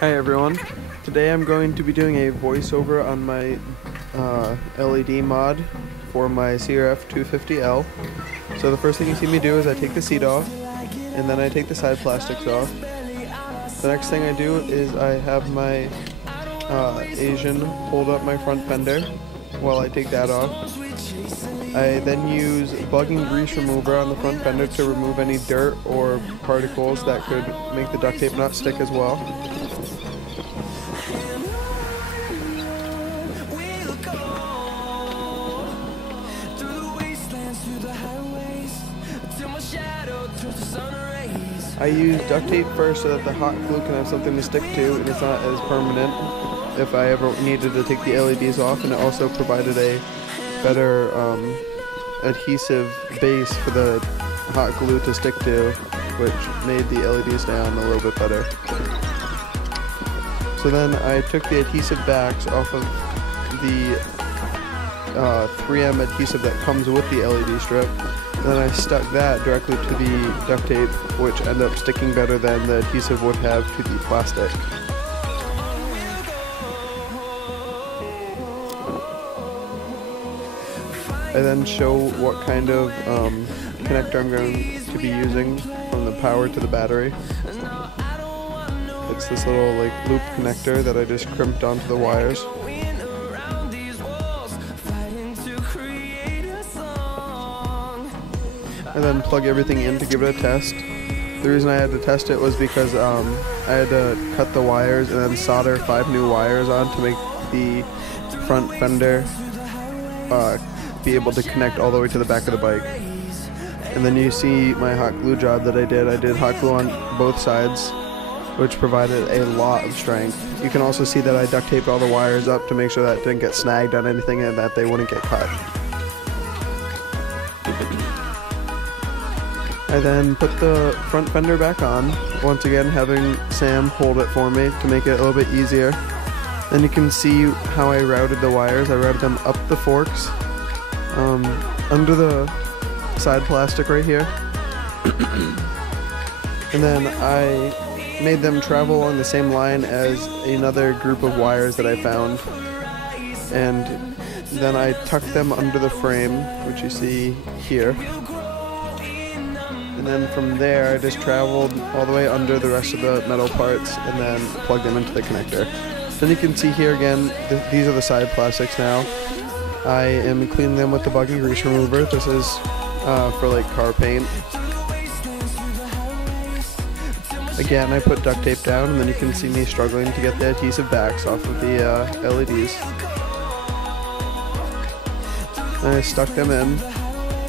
Hi everyone, today I'm going to be doing a voiceover on my LED mod for my CRF 250L. So the first thing you see me do is I take the seat off, and then I take the side plastics off. The next thing I do is I have my Asian hold up my front fender while I take that off. I then use bug and grease remover on the front fender to remove any dirt or particles that could make the duct tape not stick as well. I use duct tape first so that the hot glue can have something to stick to and it's not as permanent if I ever needed to take the LEDs off, and it also provided a better adhesive base for the hot glue to stick to, which made the LEDs stay on a little bit better. So then I took the adhesive backs off of the 3M adhesive that comes with the LED strip. Then I stuck that directly to the duct tape, which ended up sticking better than the adhesive would have to the plastic. I then show what kind of connector I'm going to be using from the power to the battery. It's this little loop connector that I just crimped onto the wires. And then plug everything in to give it a test. The reason I had to test it was because I had to cut the wires and then solder 5 new wires on to make the front fender be able to connect all the way to the back of the bike. And then you see my hot glue job that I did. I did hot glue on both sides, which provided a lot of strength. You can also see that I duct taped all the wires up to make sure that it didn't get snagged on anything and that they wouldn't get cut. I then put the front fender back on, once again having Sam hold it for me to make it a little bit easier. Then you can see how I routed the wires. I routed them up the forks, under the side plastic right here. And then I made them travel along the same line as another group of wires that I found. And then I tucked them under the frame, which you see here. And then from there, I just traveled all the way under the rest of the metal parts and then plugged them into the connector. Then you can see here again, these are the side plastics now. I am cleaning them with the bug and grease remover. This is for car paint. Again, I put duct tape down, and then you can see me struggling to get the adhesive backs off of the LEDs. And I stuck them in.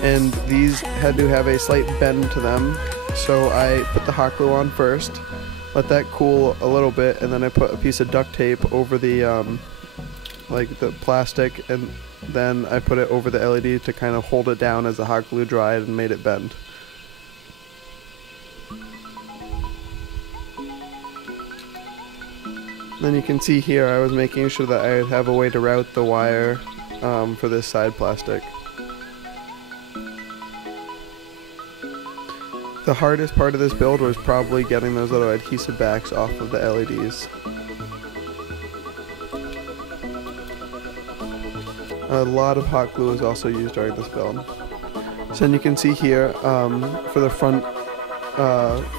And these had to have a slight bend to them, so I put the hot glue on first, let that cool a little bit, and then I put a piece of duct tape over the the plastic, and then I put it over the LED to kind of hold it down as the hot glue dried and made it bend. Then you can see here I was making sure that I would have a way to route the wire for this side plastic. The hardest part of this build was probably getting those little adhesive backs off of the LEDs. A lot of hot glue is also used during this build. So then you can see here, for the front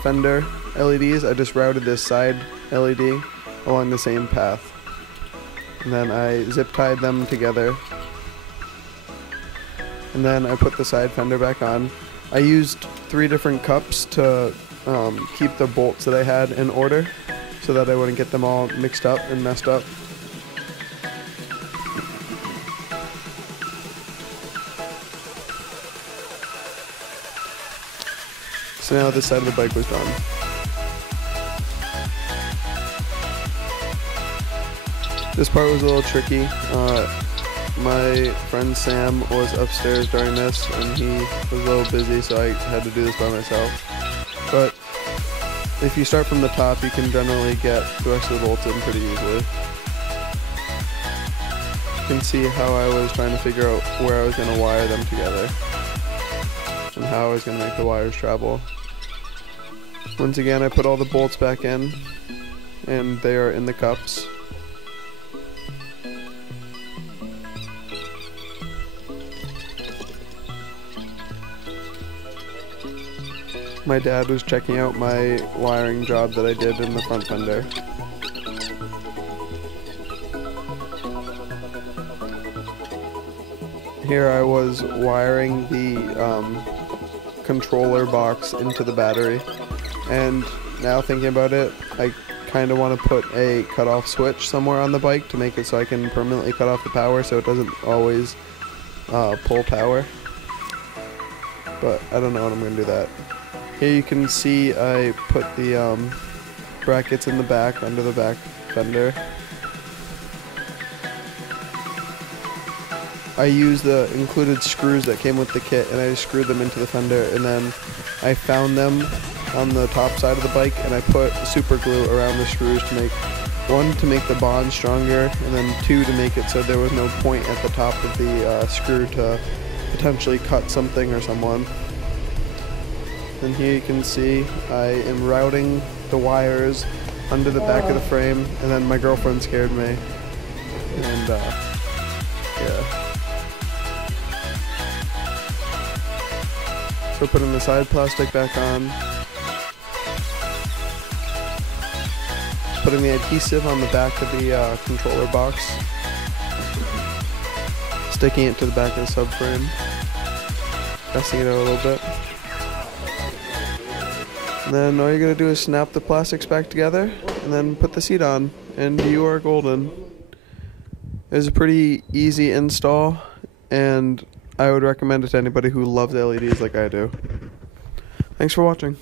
fender LEDs, I just routed this side LED along the same path. And then I zip tied them together. And then I put the side fender back on. I used 3 different cups to keep the bolts that I had in order so that I wouldn't get them all mixed up and messed up. So now this side of the bike was done. This part was a little tricky. My friend Sam was upstairs during this, and he was a little busy, so I had to do this by myself. But if you start from the top, you can generally get the rest of the bolts in pretty easily. You can see how I was trying to figure out where I was going to wire them together and how I was going to make the wires travel. Once again, I put all the bolts back in, and they are in the cups. My dad was checking out my wiring job that I did in the front fender. Here I was wiring the controller box into the battery, and now thinking about it, I kind of want to put a cutoff switch somewhere on the bike to make it so I can permanently cut off the power so it doesn't always pull power, but I don't know when I'm going to do that. Here you can see I put the brackets in the back under the back fender. I used the included screws that came with the kit, and I screwed them into the fender, and then I found them on the top side of the bike, and I put super glue around the screws to make, one, to make the bond stronger, and then two, to make it so there was no point at the top of the screw to potentially cut something or someone. And here you can see I am routing the wires under the back of the frame, and then my girlfriend scared me, and yeah. So putting the side plastic back on, putting the adhesive on the back of the controller box, sticking it to the back of the subframe, pressing it out a little bit. And then all you're going to do is snap the plastics back together and then put the seat on, and you are golden. It was a pretty easy install, and I would recommend it to anybody who loves LEDs like I do. Thanks for watching.